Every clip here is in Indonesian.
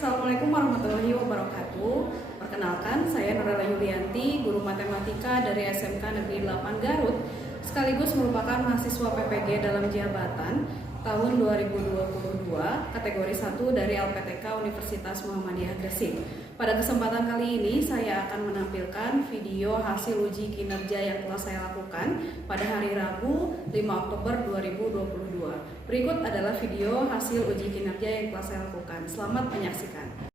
Assalamualaikum warahmatullahi wabarakatuh. Perkenalkan, saya Nurella Yulianti, guru matematika dari SMK Negeri 8 Garut, sekaligus merupakan mahasiswa PPG dalam jabatan tahun 2022, kategori 1 dari LPTK Universitas Muhammadiyah Gresik. Pada kesempatan kali ini, saya akan menampilkan video hasil uji kinerja yang telah saya lakukan pada hari Rabu 5 Oktober 2022. Berikut adalah video hasil uji kinerja yang telah saya lakukan. Selamat menyaksikan.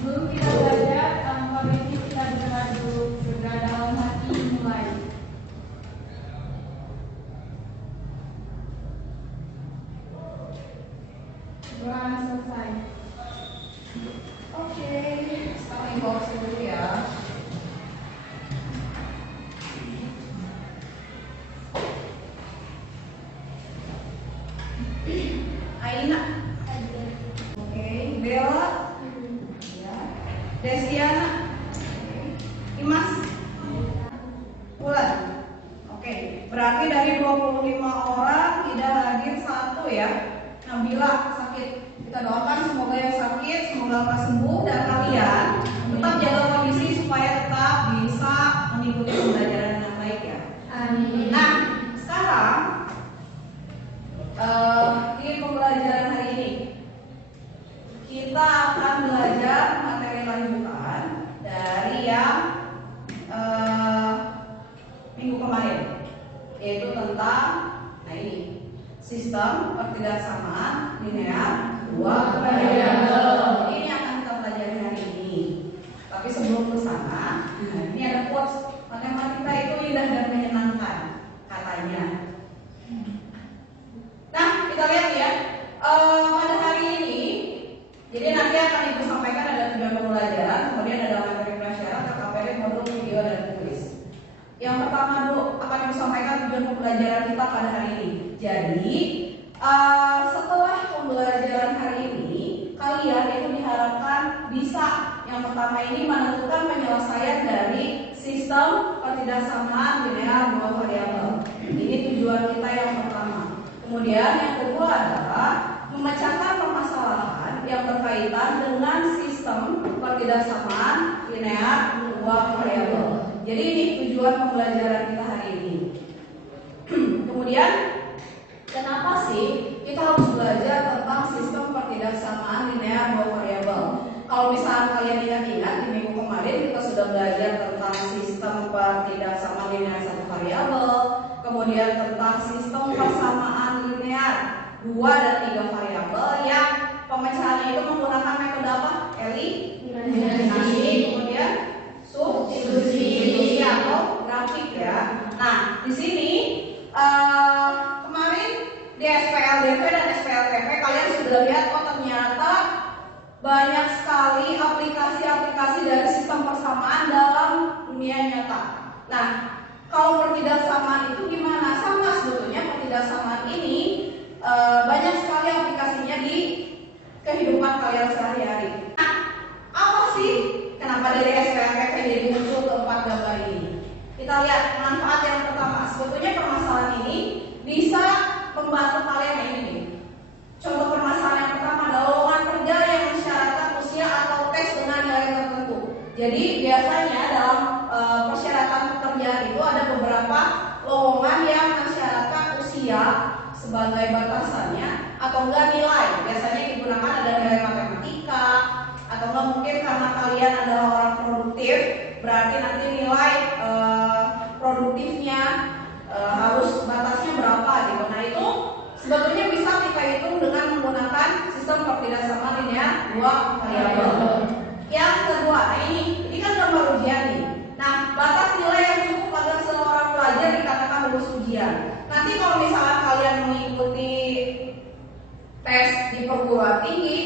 Sebelum kita belajar, tanpa ini kita berdoa dulu. Berdoa dalam hati, mulai. Doa selesai. Oke, sekarang inbox dulu ya. Aina. Oke, Bella. Desiana, Imas, Wulan. Oke, berarti dari 25 orang tidak hadir satu ya. Nabila sakit. Kita doakan semoga yang sakit semoga lekas sembuh dan kalian tetap jaga kondisi supaya tetap bisa mengikuti pembelajaran dengan baik ya. Amin. Nah, sekarang di pembelajaran hari ini kita akan belajar materi lanjutan dari yang minggu kemarin, yaitu tentang sistem pertidaksamaan linear dua variabel. Ini akan kita pelajari hari ini. Tapi sebelum ke sana, ini ada quotes, matematika itu indah dan menyenangkan katanya. Nah, kita lihat ya. Pada hari ini, jadi nanti akan Ibu sampaikan ada 3 pembelajaran, kemudian ada materi prasyarat, KKPD, modul video dan tulis. Yang pertama dulu akan Ibu sampaikan tujuan pembelajaran kita pada hari ini. Jadi setelah pembelajaran hari ini, kalian itu diharapkan bisa yang pertama ini menentukan penyelesaian dari sistem pertidaksamaan linear dua variabel. Ini tujuan kita yang pertama. Kemudian yang kedua adalah memecahkan permasalahan yang berkaitan dengan sistem pertidaksamaan linear dua variabel. Jadi ini tujuan pembelajaran kita hari ini. Kemudian kenapa sih kita harus belajar tentang sistem pertidaksamaan linear dua variabel? Kalau misalnya kalian ingat-ingat di minggu kemarin kita sudah belajar tentang sistem pertidaksamaan linear satu variabel, kemudian tentang sistem persamaan linear 2 dan 3 variabel yang pemecahannya itu menggunakan metode apa? Eliminasi, kemudian substitusi atau grafik ya. Nah, di sini kemarin di SPLDV dan SPLTP kalian sudah lihat ternyata banyak sekali aplikasi-aplikasi dari sistem persamaan dalam dunia nyata. Nah, kalau pertidaksamaan itu gimana? Sama sebetulnya pertidaksamaan ini banyak sekali aplikasinya di kehidupan kalian sehari-hari. Nah, apa sih kenapa dari SPLTP jadi muncul keempat gambar ini? Kita lihat manfaat yang pertama. Sebetulnya permasalahan ini bisa membantu kalian ini nih. Contoh permasalahan yang pertama adalah lowongan kerja yang mensyaratkan usia atau tes dengan nilai tertentu. Jadi biasanya dalam persyaratan pekerjaan itu ada beberapa lowongan yang mensyaratkan usia sebagai batasannya atau enggak nilai. Biasanya digunakan ada nilai matematika atau enggak mungkin karena kalian adalah orang produktif, berarti nanti nilai produktifnya harus batasnya berapa gitu. Nah itu sebetulnya bisa kita hitung dengan menggunakan sistem pertidaksamaan linear dua variabel. Yang kedua, nah ini kan gambar ujian nih. Nah, batas nilai yang cukup agar seorang pelajar dikatakan lulus ujian. Nanti kalau misalnya kalian mengikuti tes di perguruan tinggi,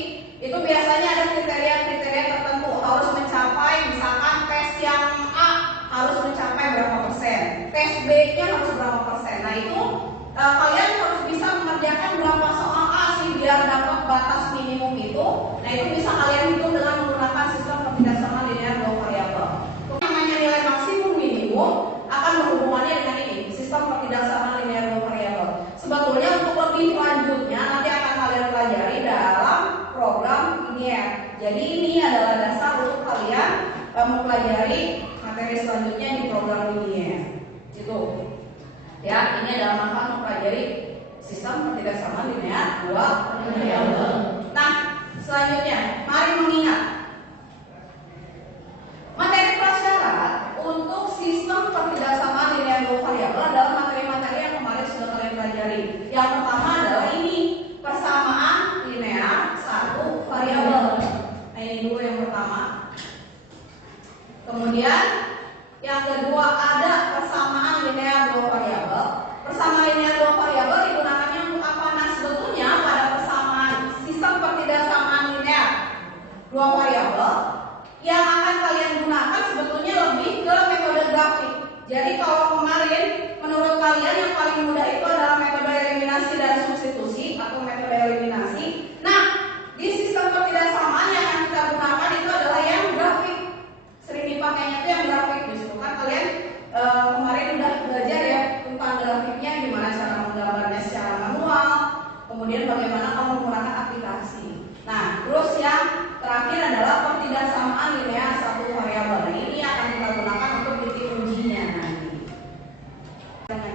itu biasanya ada kriteria-kriteria tertentu, harus mencapai misalkan tes yang A harus mencapai berapa persen, tes B-nya harus berapa persen. Nah itu kalian harus bisa mengerjakan berapa soal A sih biar dapat batas minimum itu. Nah itu bisa kalian hitung dengan menggunakan sistem pertidaksamaan linear dua variabel. Namanya nilai maksimum minimum akan berhubungannya dengan ini, sistem pertidaksamaan linear dua variabel. Sebetulnya untuk lebih lanjutnya nanti akan kalian pelajari dalam program linear. Jadi ini adalah dasar untuk kalian mempelajari materi selanjutnya di program linear. Itu. Ya, ini adalah manfaat mempelajari sistem pertidaksamaan linear dua variabel. Nah, selanjutnya, mari mengingat materi prasyarat untuk sistem pertidaksamaan linear dua variabel adalah materi-materi yang kemarin sudah kalian pelajari. Yang pertama adalah ini, persamaan linear satu variabel. Nah, ini dulu yang pertama. Kemudian yang kedua ada persamaan linear dua variabel. Persamaan linear dua variabel digunakannya untuk apa? Nah, sebetulnya pada persamaan sistem pertidaksamaan linear dua variabel yang akan kalian gunakan sebetulnya lebih ke metode grafik. Jadi kalau kemarin menurut kalian yang paling mudah itu adalah metode eliminasi dan substitusi atau metode eliminasi. Nah, di sistem pertidaksamaan yang akan kita gunakan itu adalah yang grafik. Sering dipakainya itu yang grafik justru kan kalian kemarin udah belajar ya tentang grafiknya, gimana cara menggambarnya secara manual, kemudian bagaimana kamu menggunakan aplikasi. Nah, terus yang terakhir adalah pertidaksamaan linear satu variabel. Nah, ini akan kita gunakan untuk titik ujinya nanti.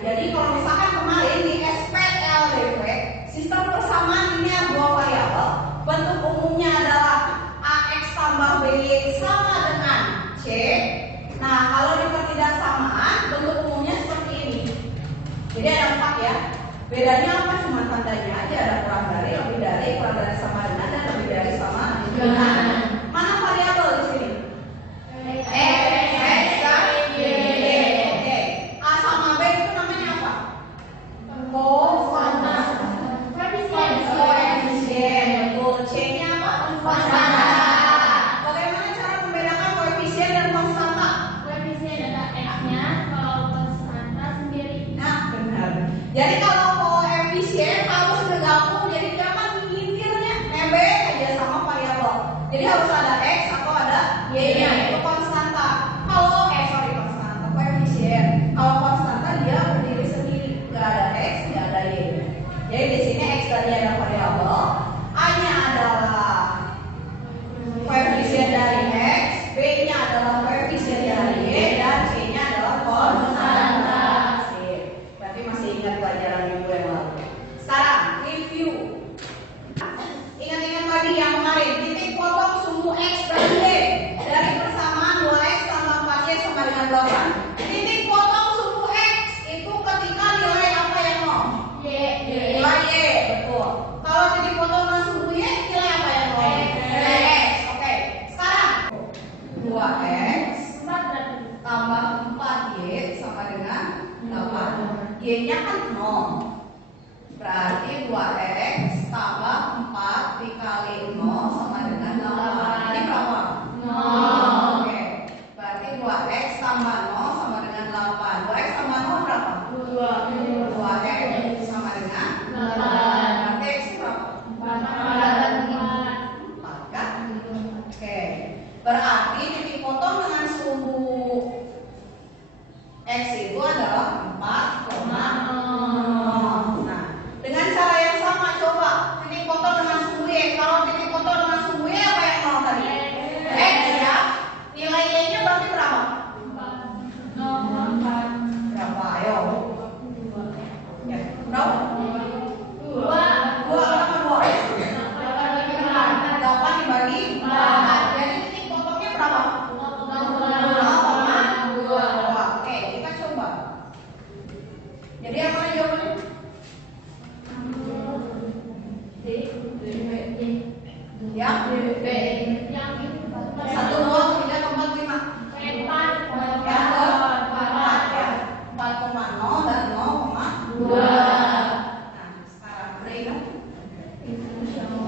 Jadi kalau misalkan kemarin di SPLDV sistem persamaan linear dua variabel, bentuk umumnya adalah AX tambah BY sama dengan C. Nah, kalau di pertidaksamaan bentuk umumnya seperti ini. Jadi ada 4 ya. Bedanya apa? Cuma tandanya aja, ada kurang dari, lebih dari, kurang dari sama dengan, dan lebih dari sama dengan. Mana variabel di sini? X, dan Y. Oke. A sama B itu namanya apa? Konstan. Koefisien. Betul. C-nya apa? Konstanta. Bagaimana cara membedakan koefisien dan konstanta? Koefisien ada X-nya, kalau konstanta sendiri. Nah, benar. Jadi kalau koefisien harus bergabung, jadi jangan ngintilnya nebeng aja sama variabel. Jadi harus ada X atau ada Y-nya, itu konstanta. Kalau konstanta koefisien. Kalau konstanta dia berdiri sendiri, nggak ada X, nggak ada Y. Jadi di sini X tadi ada variabel, A-nya adalah koefisien dari X, B-nya adalah koefisien dari Y, dan C-nya adalah konstanta. Berarti masih ingat pelajaran minggu yang lalu. Sekarang review. Ingat-ingat lagi yang kemarin, titik potong sumbu X dan Y dari persamaan 2X tambah 4Y sama dengan 8. Titik potong sumbu X itu ketika nilai apa yang nol? Y. Nilai Y, betul. Kalau titik potong Ya. B. 1, 2, 3, 4, 5. Yang keempat ya. 4,0 dan 0,2. Nah, sekarang berapa?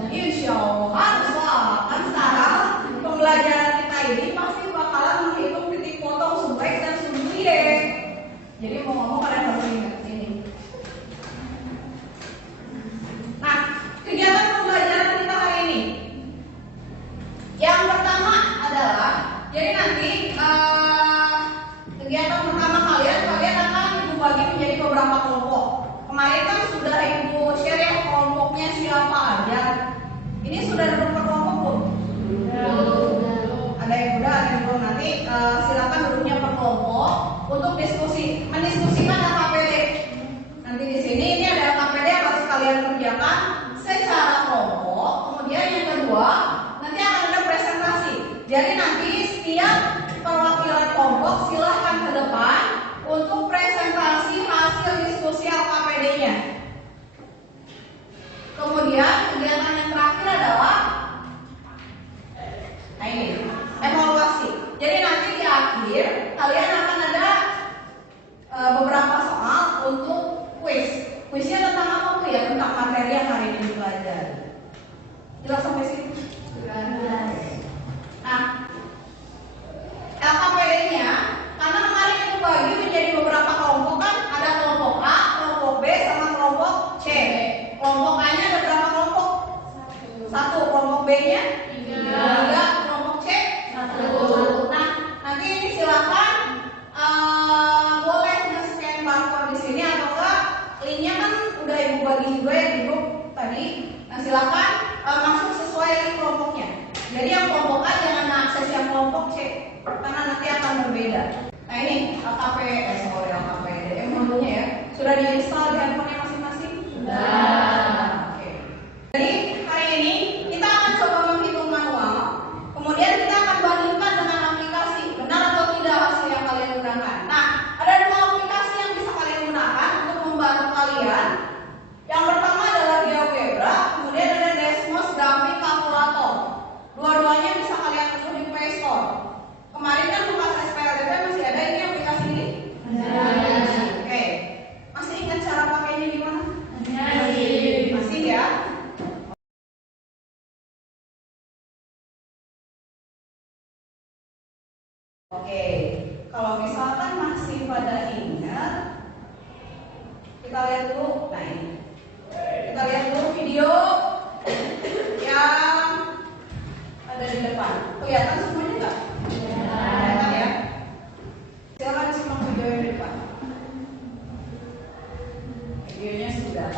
Insya Allah haruslah. Kan sekarang pembelajaran kita ini pasti bakalan menghitung titik potong sub X dan sub Y. Jadi mau ngomong kalian harus ingat ini. Nah, kegiatan pembelajaran kita hari ini. Yang pertama adalah, jadi nanti kegiatan pertama kalian akan ibu bagi menjadi beberapa kelompok. Kemarin kan sudah ibu share ya kelompoknya siapa aja. Ini sudah ada berapa kelompok belum? Ada yang udah, ada yang belum. Nanti silakan duduknya per kelompok untuk mendiskusikan LKPD. Nanti di sini ini ada LKPD yang harus kalian kerjakan secara kelompok. Kemudian yang kedua, nanti akan ada presentasi. Jadi nanti setiap perwakilan kelompok silahkan ke depan untuk presentasi hasil diskusi LKPD-nya. Kemudian kegiatan yang terakhir adalah ini evaluasi. Jadi nanti di akhir kalian akan ada beberapa soal untuk kuis. Kuisnya tentang apa tuh ya? Tentang materi yang hari ini dipelajari. Jelas sampai sini? Nah, LKPD-nya karena kemarin itu bagi menjadi beberapa kelompok kan, ada kelompok A, kelompok B, sama kelompok C. Kelompok A-nya ada berapa kelompok? 1. Kelompok B-nya 3. Kelompok C 1. Nah, nanti ini silakan boleh nge-scan barcode di sini atau enggak linknya kan udah ibu bagi juga ya di grup tadi. Nah, silakan masuk sesuai dengan kelompoknya. Jadi yang kelompok A jangan akses yang kelompok C karena nanti akan berbeda. Nah ini LKPD modulnya ya. Sudah diinstal di handphonenya masing-masing? Sudah. Oke. Jadi hari ini kita akan coba menghitung manual. Kemudian kita akan bandingkan dengan aplikasi. Benar atau tidak hasil yang kalian gunakan. Nah, ada 2 aplikasi yang bisa kalian gunakan untuk membantu kalian. Yang pertama adalah GeoGebra, kemudian ada Desmos Graphic Calculator. Dua-duanya bisa kalian unduh di Play Store. Kemarin kan bekas SPLDP masih ada ini aplikasi ini? Oke. Masih ingat cara pakainya gimana? Masih ya? Oke. Kalau misalkan masih pada ingat, kita lihat dulu. Nah ini. Kita lihat dulu video yang ada di depan. Kelihatan semuanya nggak? Kelihatan ya. Silakan disimak video yang di depan. Videonya sudah.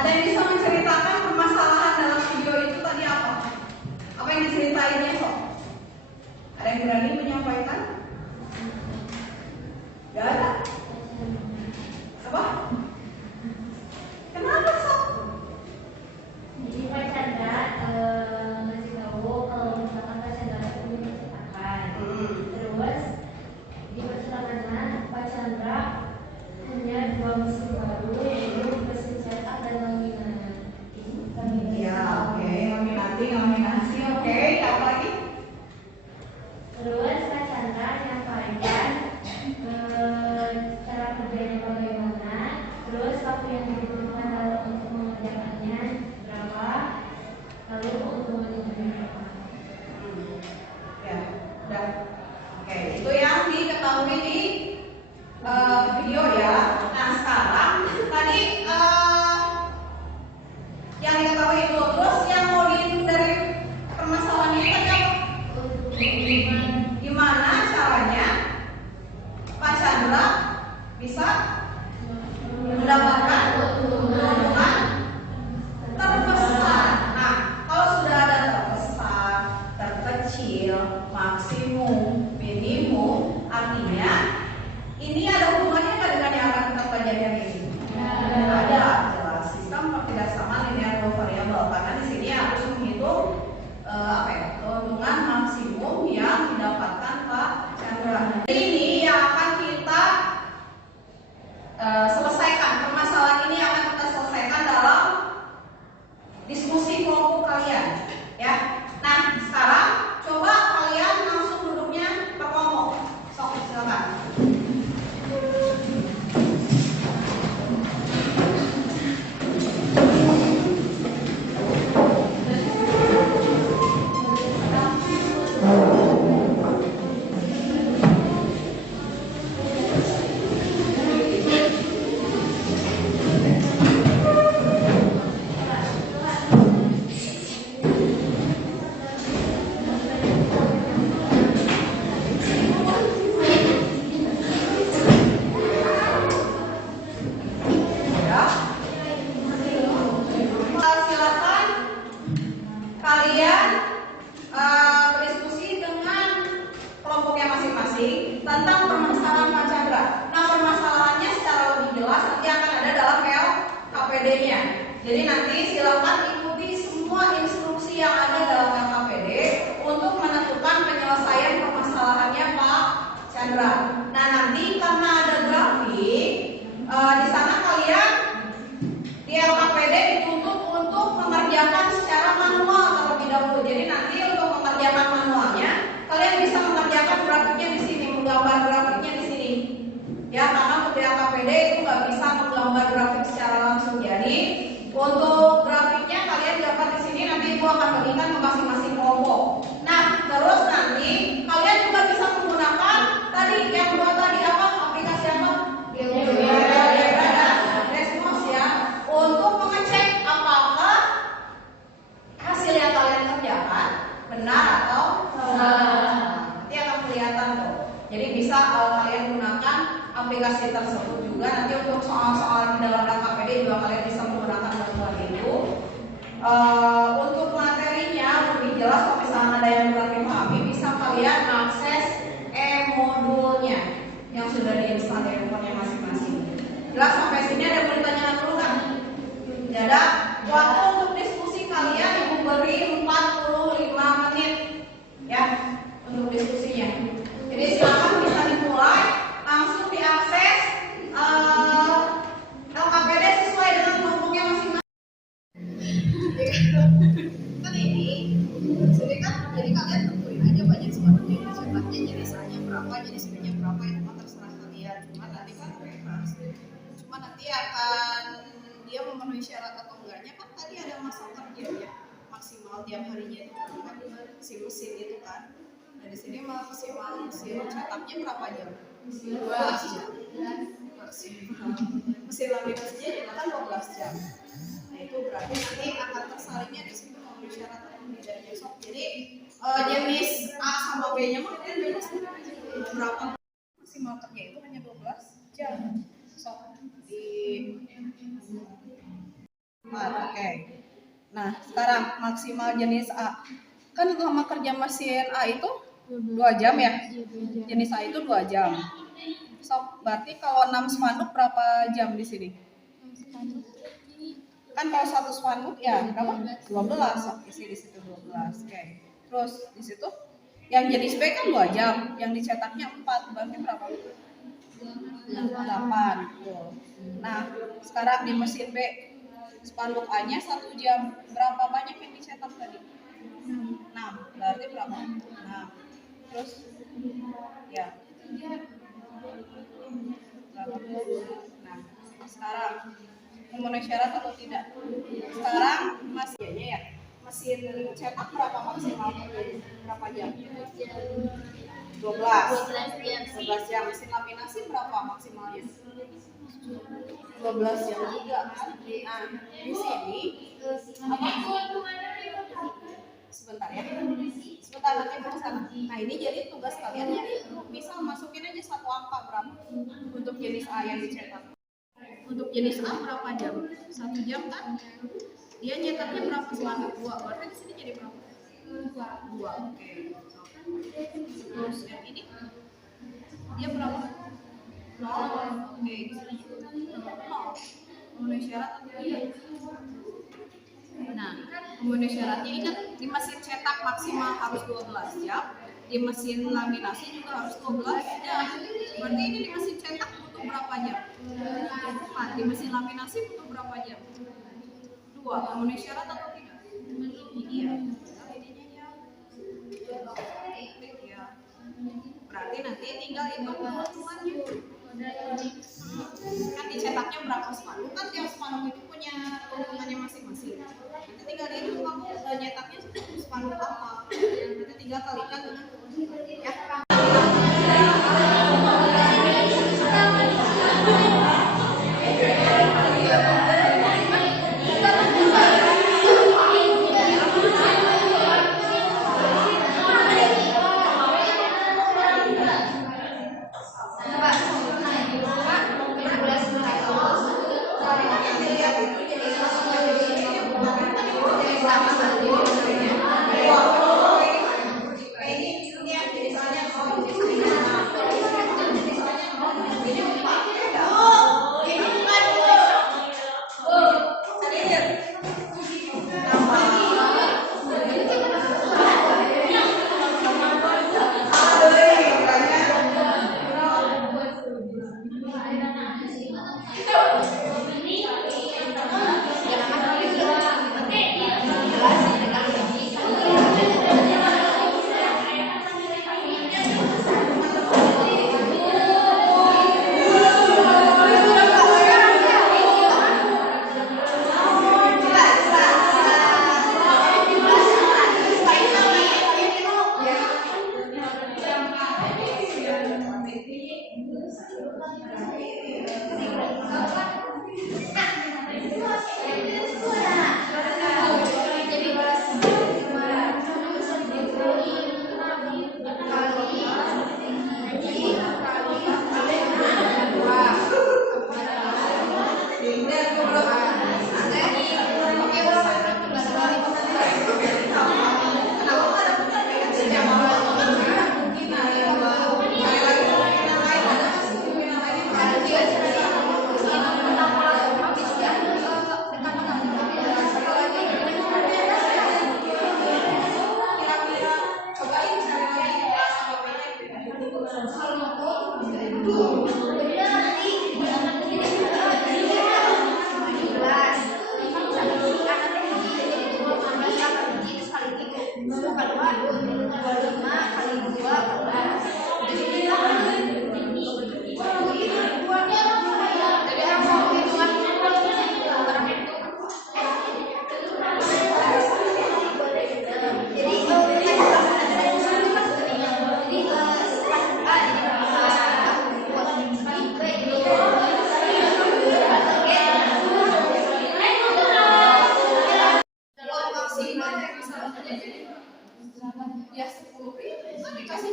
Ada yang bisa menceritakan permasalahan dalam video itu tadi apa? Apa yang diceritainnya sok? Ada yang berani menyampaikan? Gak ada. Apa? Kenapa sok? Jadi Pak Chandra ngasih tahu kalau misalkan Pak Chandra itu menceritakan. Terus di percetakannya Pak Chandra punya 2 mesin baru yaitu mesin cetak dan laminat. Ya, oke. Laminasi, oke. Apa lagi? Terus Pak Chandra nyampaikan cara kerjanya bagaimana, terus waktu yang dibutuhkan dalam untuk mengerjakannya berapa, lalu keuntungannya berapa. Ya, udah. Oke, itu yang diketahui di video ya. Nah, sekarang tadi yang diketahui itu, terus yang mau dihitung dari permasalahannya tadi apa? Gimana caranya Pak Chandra bisa mendapatkan keuntungan terbesar? Nah, kalau sudah ada terbesar, terkecil, maksimum, minimum, artinya ini ada hubungannya nggak dengan yang akan kita pelajari hari ini? Ada, jelas. Sistem tidak sama linear dua variabel karena di sini harus menghitung keuntungan maksimum yang didapatkan Pak Chandra. Ini yang akan kita selesaikan permasalahan Jadi nanti silakan ikuti semua instruksi yang ada dalam LKPD untuk menentukan penyelesaian permasalahannya Pak Chandra. Nah nanti karena ada grafik, di sana kalian di LKPD dituntut untuk mengerjakan secara manual terlebih dahulu. Jadi nanti untuk mengerjakan manualnya, kalian bisa mengerjakan grafiknya di sini, menggambar grafiknya di sini. Ya, karena untuk di LKPD itu nggak bisa menggambar grafik secara langsung. Jadi untuk grafiknya kalian dapat di sini, nanti Ibu akan bagikan ke masing-masing kelompok. Nah, terus nanti kalian juga bisa menggunakan tadi yang buat tadi apa? Aplikasi apa? Desmos ya, untuk mengecek apakah hasil yang kalian kerjakan benar atau salah. Nanti akan kelihatan tuh. Jadi bisa kalian gunakan aplikasi tersebut juga. Nanti untuk soal-soal di dalam LKPD juga kalian bisa menggunakan bantuan itu. Untuk materinya lebih jelas, kalau misalnya ada yang kurang dipahami, bisa kalian akses e-modulnya yang sudah diinstal di handphonenya masing-masing. Jelas sampai sini? Ada yang mau ditanyakan dulu kan? Tidak ada. Waktu untuk diskusi kalian Ibu beri 45 menit ya untuk diskusinya. Jadi silakan bisa dimulai, langsung diakses LKPD sesuai dengan kelompoknya masing-masing. Kan ini kan jadi kalian tentuin aja banyak sebenarnya cetaknya jenis A-nya berapa, jenis B-nya berapa, itu kan terserah kalian. Cuma nanti kan bebas. Cuma nanti akan dia memenuhi syarat atau enggaknya kan tadi ada masa kerjanya maksimal tiap harinya itu kan si mesin itu kan. Nah di sini maksimal mesin cetaknya berapa jam? 12 jam. Maksimal. Mesin laminasinya juga kan 12 jam. Nah itu berarti nanti akan tersaringnya di situ memenuhi syarat atau tidak besok. Jadi jenis A sama B-nya mah kan bebas berapa maksimal kerja itu hanya 12 jam. So di oke. Nah sekarang maksimal jenis A kan lama kerja mesin A itu 2 jam ya. Jenis A itu 2 jam. So berarti kalau 6 spanduk berapa jam di sini? Kan kalau 1 spanduk ya berapa? 12. Isi di situ 12. Oke. Terus di situ yang jenis B kan 2 jam, yang dicetaknya 4, berarti berapa? 8. Tuh. Nah, sekarang di mesin B spanduk A-nya 1 jam. Berapa banyak yang dicetak tadi? 6. Berarti berapa? 6. Terus ya. Nah, sekarang memenuhi syarat atau tidak? Sekarang mesinnya ya. Mesin cetak berapa maksimal? Berapa jam? 12 jam. Mesin laminasi berapa maksimalnya? 12 jam juga kan? Nah, di sini sebentar ya. Sebentar nanti ke sana. Nah, ini jadi tugas kalian ya. Misal masukin aja satu angka berapa untuk jenis A yang dicetak. Untuk jenis A berapa jam? 1 jam kan? Dia nyetaknya berapa spanduk? 2. Berarti di sini jadi berapa? 2. Oke. Terus yang ini dia berapa? 0. Oke, di sini 0. Memenuhi syarat atau tidak? Nah, memenuhi syaratnya ingat di mesin cetak maksimal harus 12 jam, di mesin laminasi juga harus 12 jam. Berarti ini di mesin cetak butuh berapa jam? 4. Di mesin laminasi butuh berapa jam? 2. Memenuhi syarat atau tidak? Iya. Ya. Berarti nanti tinggal hitung keuntungannya. Kan dicetaknya berapa spanduk? Kan tiap spanduk itu punya keuntungannya masing-masing. Nanti tinggal hitung kamu nyetaknya spanduk apa. Nanti tinggal kalikan dengan keuntungannya. Ya.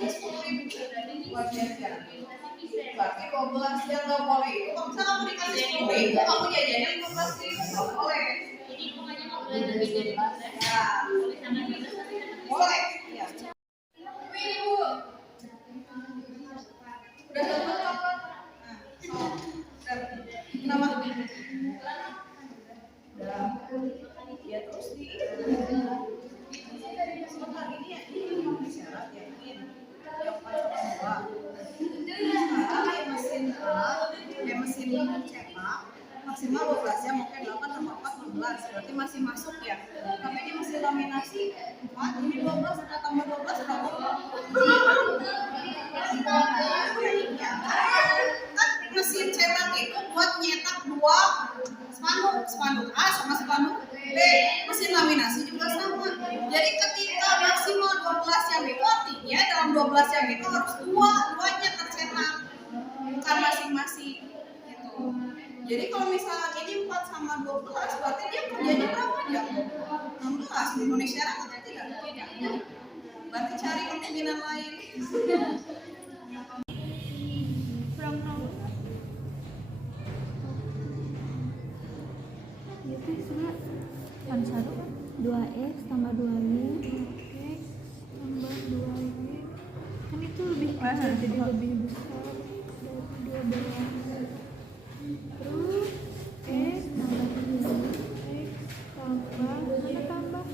gajinya 10.000 luar biasa. Berarti 12 yang nggak boleh itu kalau misalnya kamu dikasih 10.000 kamu jajannya 15.000 nggak boleh. Jadi pokoknya nggak boleh lebih dari 12. Ya, boleh. Ya. Ibu, udah dapat coklat? Nah, nama? Udah. Ya terus di sebentar ini ya ini memang syarat ya ini yang paling bawah. Sekarang mesin cetak maksimal 12 ya mungkin 8 tambah 4 16 berarti masih masuk ya. Tapi ini masih laminasi 4 ini 12 kita tambah 12 berapa? Kan mesin cetak itu buat nyetak dua spanduk A sama spanduk B. Mesin laminasi juga sama. Jadi ketika maksimal 12 yang itu artinya dalam 12 yang itu harus duanya tercetak, bukan masing-masing gitu. Jadi kalau misalnya ini 4 sama 12 berarti dia kerjanya berapa jam? 16 memenuhi syarat atau tidak? Tidak. Berarti cari kemungkinan lain. Itu sebenarnya kan 2x tambah 2y x tambah 2y kan itu lebih kecil jadi lebih besar dari 12 terus x tambah 3 x tambah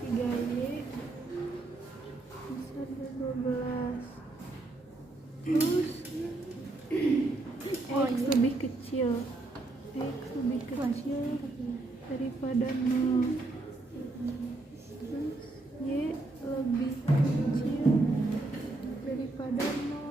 3y besar dari 12 terus x lebih kecil daripada 0 terus y lebih kecil daripada 0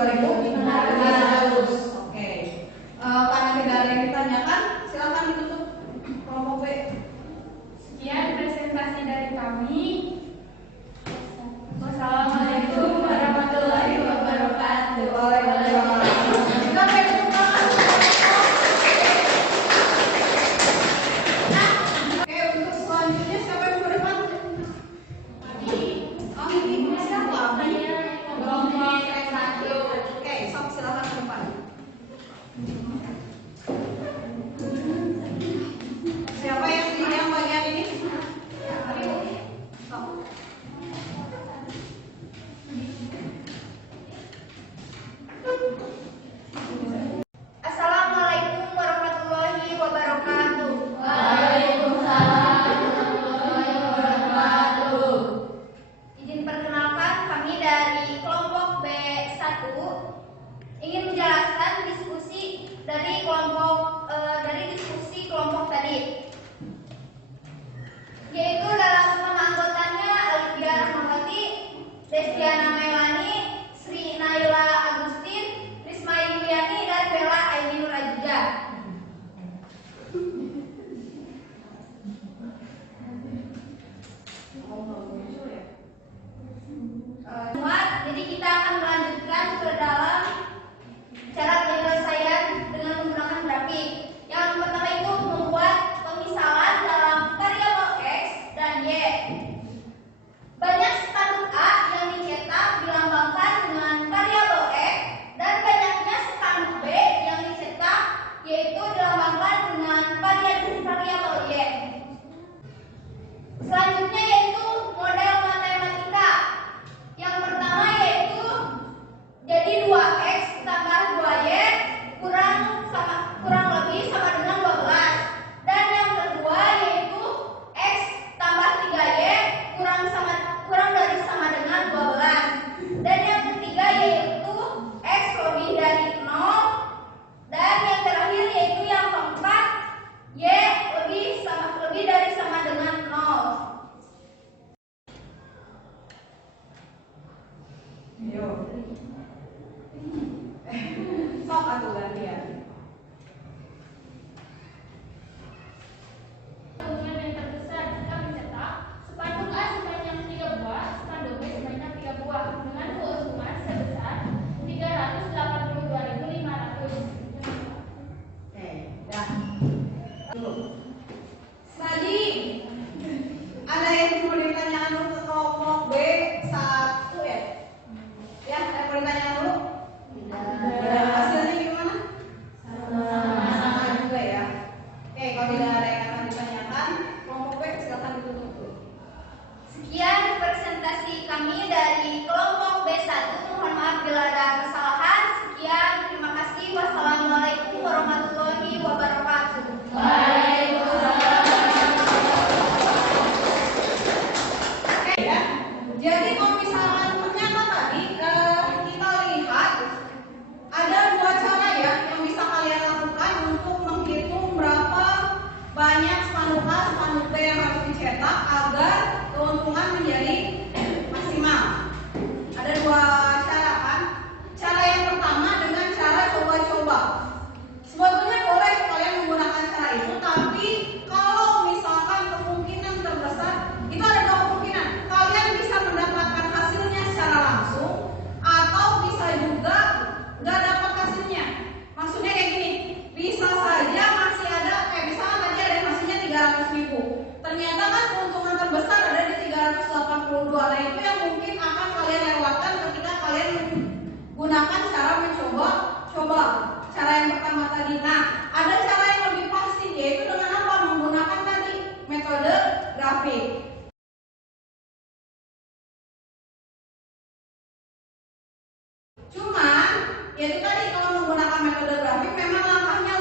2.500. Oke. Karena tidak ada yang ditanyakan, silakan ditutup kelompok B. Sekian presentasi dari kami. Wassalamualaikum warahmatullahi wabarakatuh. Waalaikumsalam. Kita beri tepuk tangan. Oke, untuk selanjutnya siapa yang memberi pantun? Siapa? Oke, sok silakan ke depan. Siapa yang bagian ini? Sok. Assalamualaikum warahmatullahi wabarakatuh. Izin perkenalkan, kami dari kelompok B1 ingin menjelaskan diskusi dari diskusi kelompok tadi, yaitu dalam nama anggotanya Alifia Rahmawati, Destiana Melani, Sri Naila Agustin, Risma Yuliani, dan Bella Ainur Ajiza. Jadi kita akan melanjutkan ke dalam cara penyelesaian dengan menggunakan grafik. Yang pertama itu membuat pemisalan dalam variabel X dan Y. Banyak spanduk A yang dicetak dilambangkan dengan variabel X dan banyaknya spanduk B yang dicetak yaitu dilambangkan dengan variabel Y. Selanjutnya yaitu model matematika. Yang pertama yaitu jadi 2x tambah 2y kurang lebih sama dengan 12. Dan yang kedua yaitu x tambah 3y kurang dari sama dengan 12. Dan yang ketiga yaitu x lebih dari 0. Dan yang terakhir yaitu yang keempat y lebih dari sama dengan 0. Yo. Sok atuh gantian. Kemudian yang terbesar jika mencetak spanduk A sebanyak 3 buah, spanduk B sebanyak 3 buah dengan keuntungan sebesar 382.500. Oke, dah. Dulu. Tadi ada yang mau ditanyakan untuk kelompok B1 ya? Ya, ada yang mau ditanyakan dulu? Tidak. Hasilnya gimana? Sama juga ya. Oke, kalau tidak ada yang akan ditanyakan, kelompok B silakan ditutup dulu. Sekian presentasi kami dari kelompok B1. Mohon maaf bila ada kesalahan. Sekian, terima kasih. Wassalamualaikum warahmatullahi wabarakatuh. Oke ya. Jadi kalau misalkan ternyata tadi kita lihat ada dua cara ya yang bisa kalian lakukan untuk menghitung berapa banyak spanduk A, spanduk B yang harus dicetak agar keuntungan menjadi maksimal. Ada dua cara kan? Cara yang pertama dengan cara coba-coba. Sebetulnya boleh kalian menggunakan cara itu, tapi kalau misalkan kemungkinan terbesar itu ada dua kemungkinan. Kalian bisa mendapatkan hasilnya secara langsung atau bisa juga nggak dapat hasilnya. Maksudnya kayak gini, bisa saja masih ada misalkan tadi ada hasilnya 300.000. Ternyata kan keuntungan terbesar ada di 382. Nah itu yang mungkin akan kalian lewatkan ketika kalian menggunakan cara mencoba-coba. Cara yang pertama tadi. Nah, ada cara yang lebih pasti yaitu dengan apa? Menggunakan tadi metode grafik. Cuman, yaitu tadi kalau menggunakan metode grafik memang langkahnya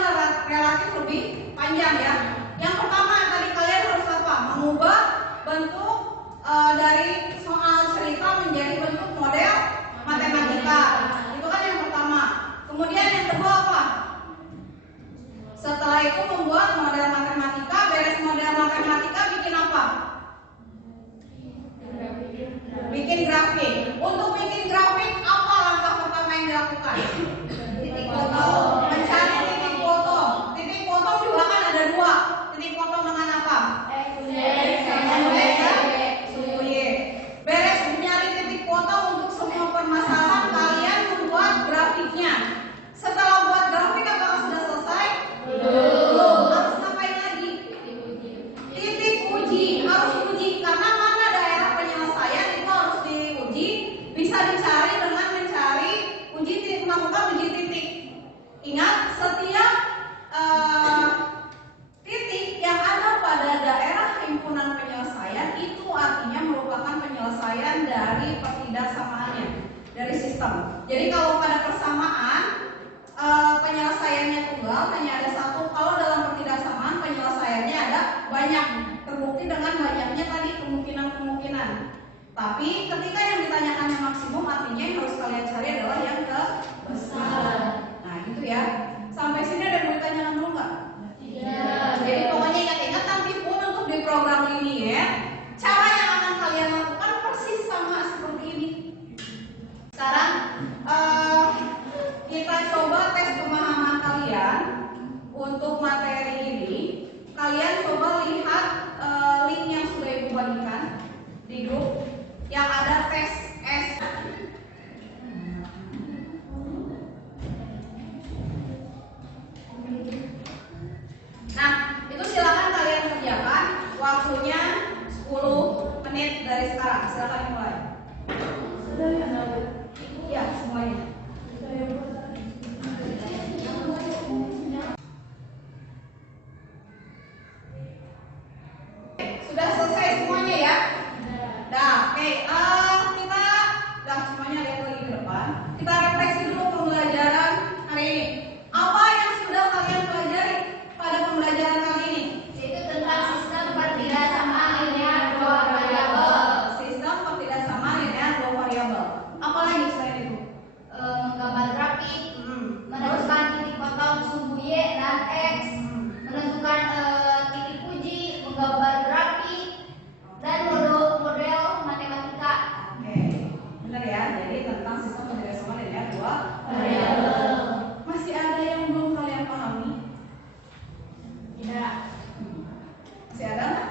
relatif lebih panjang ya. Yang pertama tadi kalian harus apa? Mengubah bentuk dari soal cerita menjadi bentuk model matematika. Itu kan yang pertama. Kemudian yang kedua apa? Setelah itu membuat model matematika, beres model matematika bikin apa? Bikin grafik. Untuk bikin grafik apa langkah pertama yang dilakukan? silakan. Titik potong, mencari titik potong. Titik potong juga kan ada dua. Titik potong dengan apa? Beres mencari titik potong untuk semua permasalahan, kalian membuat grafiknya. Setelah buat grafik apakah sudah selesai? Belum. Harus ngapain lagi? Titik uji. Harus uji karena mana daerah penyelesaian itu harus diuji. Bisa dicari dengan mencari uji titik, melakukan uji titik. Ingat, setiap titik yang ada pada daerah himpunan penyelesaian itu artinya merupakan penyelesaian dari pertidaksamaannya, dari sistem. Jadi kalau pada persamaan penyelesaiannya tunggal hanya ada satu, kalau dalam pertidaksamaan penyelesaiannya ada banyak, terbukti dengan banyaknya tadi kemungkinan-kemungkinan. Tapi ketika yang ditanyakannya maksimum, artinya yang harus kalian cari adalah yang besar. Nah gitu ya. Sampai sini ada yang mau ditanyakan dulu nggak? Jadi pokoknya ingat-ingat nanti pun untuk di program linier, cara yang akan kalian lakukan persis sama seperti ini. Sekarang kita coba tes pemahaman kalian untuk materi ini. Kalian coba lihat link yang sudah ibu bagikan di grup yang ada tes S. Nah, itu silakan kalian kerjakan. Waktunya 10 menit dari sekarang. Silakan mulai. Ya, semuanya. Sudah selesai semuanya ya? Nah, oke. Kita semuanya lihat lagi ke depan. Kita refleksi dulu pembelajaran hari ini. Apa yang sudah kalian pelajari pada pembelajaran kali ini? Itu tentang sistem pertidaksamaan linear dua variabel. Sistem pertidaksamaan linear dua variabel. Apa lagi selain itu? Menggambar grafik, menentukan titik potong sumbu Y dan X, menentukan titik uji, menggambar grafik, dan model matematika. Oke, benar ya. Jadi tentang sistem pertidaksamaan linear dua variabel. Masih ada yang belum kalian pahami? Tidak. Masih ada nggak?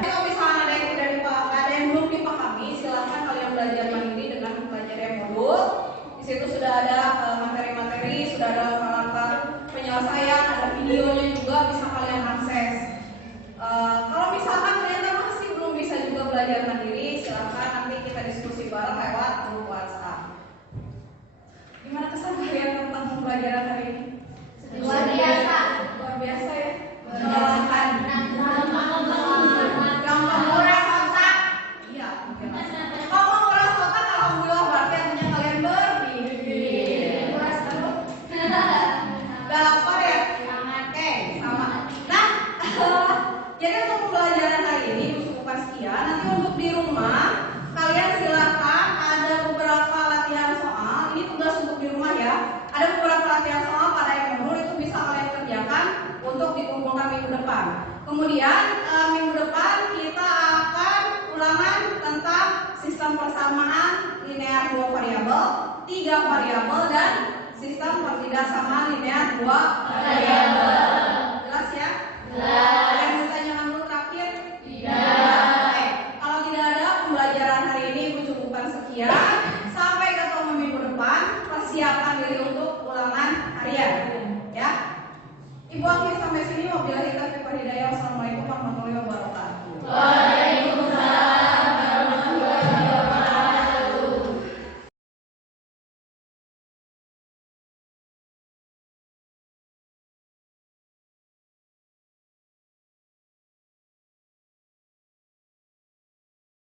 Kalau misalnya ada yang tidak dipahami, ada yang belum dipahami, silahkan kalian belajar mandiri dengan mempelajari modul. Di situ sudah ada materi-materi, sudah ada langkah penyelesaian, ada videonya juga bisa kalian akses. Kalau misalkan ternyata masih belum bisa juga belajar mandiri, silahkan nanti kita diskusi bareng lewat grup WhatsApp. Gimana kesan kalian tentang pembelajaran hari ini? Luar biasa. Luar biasa ya. Menyenangkan. Gampang nguras otak. Iya, mungkin. Kalau mau nguras otak, alhamdulillah berarti artinya kalian berpikir. Nguras dulu. Udah lapar ya? Oke, sama. Nah, jadi untuk pembelajaran hari ini bukan sekian. Nanti untuk di rumah kalian silakan ada beberapa latihan soal. Ini tugas untuk di rumah ya. Ada beberapa latihan soal pada yang modul itu bisa kalian kerjakan untuk dikumpulkan minggu depan. Kemudian minggu depan kita akan ulangan tentang sistem persamaan linear dua variabel, 3 variabel dan sistem pertidaksamaan linear dua variabel. Jelas ya? Jelas. Yang ditanyakan dulu terakhir? Tidak. Oke. Kalau tidak ada, pembelajaran hari ini Ibu cukupkan sekian. Sampai ketemu minggu depan. Persiapkan diri untuk ulangan harian. Ya. Ibu akhir sampai sini. Wabillahi taufiq wal hidayah. Wassalamualaikum warahmatullahi wabarakatuh.